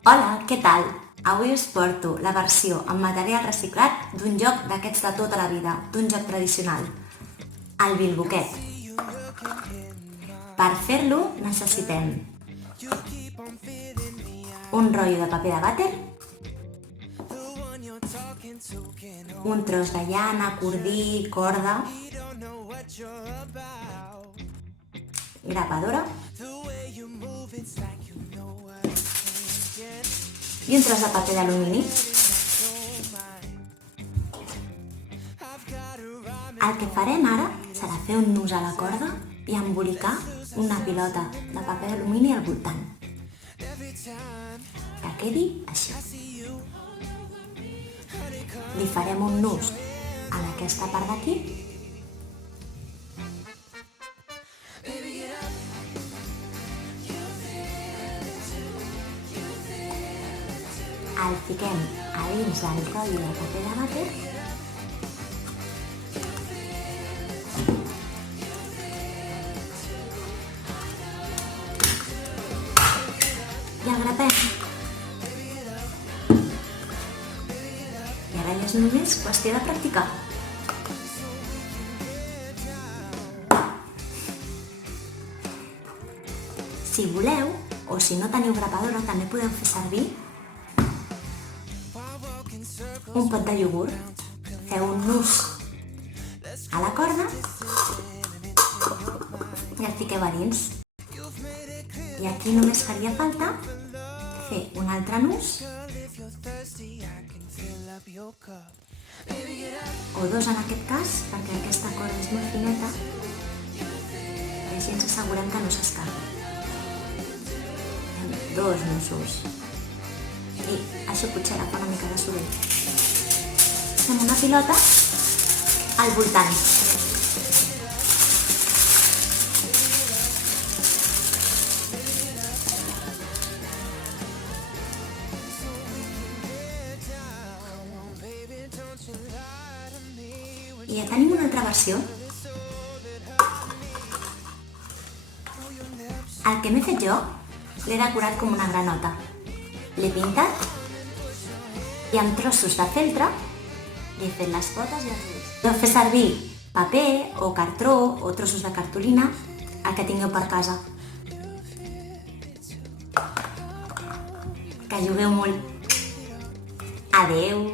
Hola, què tal? Avui us porto la versió en material reciclat d'un joc d'aquests de tota la vida, d'un joc tradicional, el bilboquet. Per fer-lo necessitem un rotllo de paper de vàter, un tros de llana, cordí, corda, grapadora i un tros de paper d'alumini. El que farem ara serà fer un nus a la corda i embolicar una pilota de paper d'alumini al voltant. Que quedi així. Li farem un nus en aquesta part d'aquí . El fiquem a dins del rotllo de paper de vàter i el grapem. I ara ja és només qüestió de practicar. Si voleu, o si no teniu grapadora, també podeu fer servir un pot de iogurt. Feu un nus a la corda i el fiqueu a dins. I aquí només faria falta fer un altre nus o dos en aquest cas, perquè aquesta corda és molt fineta i així ens assegurem que no s'escapa. Fem dos nusos i això potser fa una mica de soroll. Fem una pilota al voltant. I ja tenim una altra versió. El que m'he fet jo l'he decorat com una granota. L'he pintat i amb trossos de feltre li he fet les potes i els ulls. Podeu fer servir paper o cartró o trossos de cartolina, el que tingueu per casa. Que jugueu molt. Adeu!